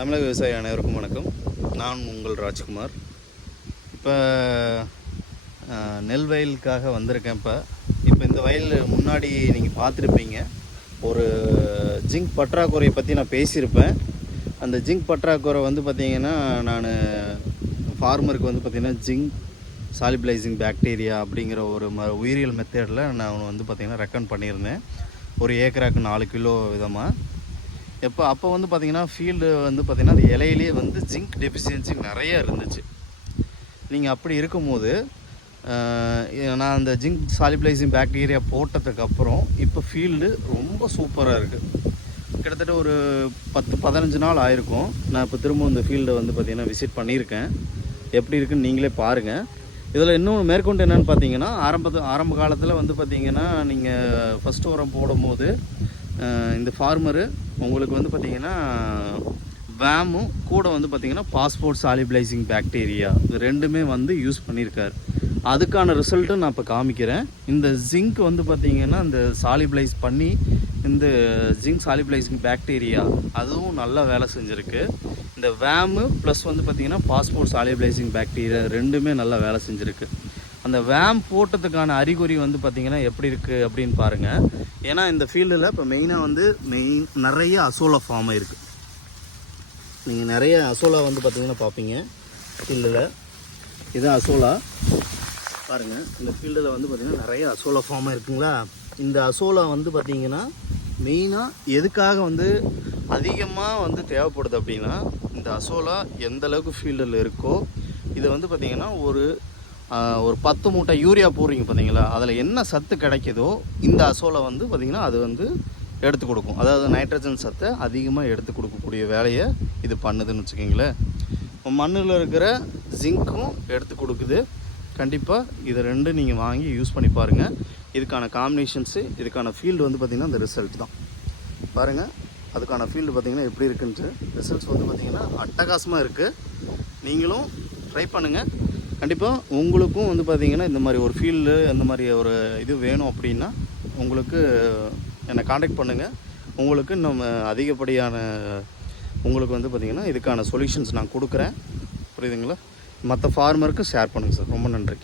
தமிழக விவசாய அனைவருக்கும் வணக்கம். நான் உங்கள் ராஜ்குமார். இப்போ நெல் வயலுக்காக வந்திருக்கேன். இப்போ இந்த வயல் முன்னாடி நீங்கள் பார்த்துருப்பீங்க. ஒரு ஜிங்க் பற்றாக்குறையை பற்றி நான் பேசியிருப்பேன். அந்த ஜிங்க் பற்றாக்குறை வந்து பார்த்திங்கன்னா, நான் ஃபார்மருக்கு வந்து பார்த்திங்கன்னா ஜிங்க் சாலிபிளைசிங் பாக்டீரியா அப்படிங்கிற ஒரு உயிரியல் மெத்தடில் நான் வந்து பார்த்திங்கன்னா ரெக்கமெண்ட் பண்ணியிருந்தேன். ஒரு ஏக்கராக்கு 4 கிலோ விதமாக. அப்போ வந்து பார்த்திங்கன்னா ஃபீல்டு வந்து பார்த்திங்கன்னா அந்த இலையிலேயே வந்து ஜிங்க் டெஃபிஷியன்சி நிறைய இருந்துச்சு. நீங்கள் அப்படி இருக்கும்போது நான் அந்த ஜிங்க் சாலிபிளைசிங் பாக்டீரியா போட்டதுக்கப்புறம் இப்போ ஃபீல்டு ரொம்ப சூப்பராக இருக்குது. கிட்டத்தட்ட ஒரு 10-15 நாள் ஆயிருக்கும். நான் இப்போ திரும்ப இந்த ஃபீல்டை வந்து பார்த்திங்கன்னா விசிட் பண்ணியிருக்கேன். எப்படி இருக்குன்னு நீங்களே பாருங்கள். இதில் இன்னும் மேற்கொண்டு என்னென்னு பார்த்தீங்கன்னா, ஆரம்ப காலத்தில் வந்து பார்த்திங்கன்னா நீங்கள் ஃபஸ்ட்டு உரம் போடும்போது இந்த ஃபார்மரு உங்களுக்கு வந்து பார்த்திங்கன்னா வேமும் கூட வந்து பார்த்திங்கன்னா பாஸ்போர்ட் சாலிபிளைசிங் பாக்டீரியா இது ரெண்டுமே வந்து யூஸ் பண்ணியிருக்காரு. அதுக்கான ரிசல்ட்டும் நான் இப்போ காமிக்கிறேன். இந்த ஜிங்க் வந்து பார்த்திங்கன்னா இந்த சாலிபிளைஸ் பண்ணி இந்த ஜிங்க் சாலிபிளைசிங் பாக்டீரியா அதுவும் நல்லா வேலை செஞ்சுருக்கு. இந்த வேமு ப்ளஸ் வந்து பார்த்திங்கன்னா பாஸ்போர்ட் சாலிபிளைசிங் பாக்டீரியா ரெண்டுமே நல்லா வேலை செஞ்சுருக்கு. அந்த வேம் போட்டதுக்கான அறிகுறி வந்து பார்த்திங்கன்னா எப்படி இருக்குது அப்படின்னு பாருங்கள். ஏன்னா இந்த ஃபீல்டில் இப்போ மெயினாக வந்து நிறைய அசோலா ஃபார்ம் ஆகிருக்கு. நீங்கள் நிறைய அசோலா வந்து பார்த்திங்கன்னா பார்ப்பீங்க ஃபீல்டில். இதுதான் அசோலா பாருங்கள். இந்த ஃபீல்டில் வந்து பார்த்திங்கன்னா நிறைய அசோலா ஃபார்ம் இருக்குங்களா. இந்த அசோலா வந்து பார்த்திங்கன்னா மெயினாக எதுக்காக வந்து அதிகமாக வந்து தேவைப்படுது அப்படின்னா, இந்த அசோலா எந்த அளவுக்கு ஃபீல்டில் இருக்கோ இதை வந்து பார்த்திங்கன்னா ஒரு 10 மூட்டை யூரியா போடுறீங்க பார்த்தீங்களா, அதில் என்ன சத்து கிடைக்குதோ இந்த அசோலா வந்து பார்த்திங்கன்னா அது வந்து எடுத்து கொடுக்கும். அதாவது நைட்ரஜன் சத்தை அதிகமாக எடுத்து கொடுக்கக்கூடிய வேலையை இது பண்ணுதுன்னு வச்சுக்கிங்களேன். மண்ணில் இருக்கிற ஜிங்க்கும் எடுத்து கொடுக்குது. கண்டிப்பாக இதை ரெண்டும் நீங்கள் வாங்கி யூஸ் பண்ணி பாருங்கள். இதுக்கான காம்பினேஷன்ஸு, இதுக்கான ஃபீல்டு வந்து பார்த்திங்கன்னா இந்த ரிசல்ட் தான் பாருங்கள். அதுக்கான ஃபீல்டு பார்த்திங்கன்னா எப்படி இருக்குன்ட்டு ரிசல்ட்ஸ் வந்து பார்த்திங்கன்னா அட்டகாசமாக இருக்குது. நீங்களும் ட்ரை பண்ணுங்கள். கண்டிப்பாக உங்களுக்கும் வந்து பார்த்திங்கன்னா இந்த மாதிரி ஒரு ஃபீல்டு இந்த மாதிரி ஒரு இது வேணும் அப்படின்னா உங்களுக்கு என்னை காண்டாக்ட் பண்ணுங்கள். உங்களுக்கு நம்ம அதிகப்படியான உங்களுக்கு வந்து பார்த்திங்கன்னா இதுக்கான சொல்யூஷன்ஸ் நான் கொடுக்குறேன். புரியுதுங்களா? மற்ற ஃபார்மருக்கு ஷேர் பண்ணுங்கள் சார். ரொம்ப நன்றி.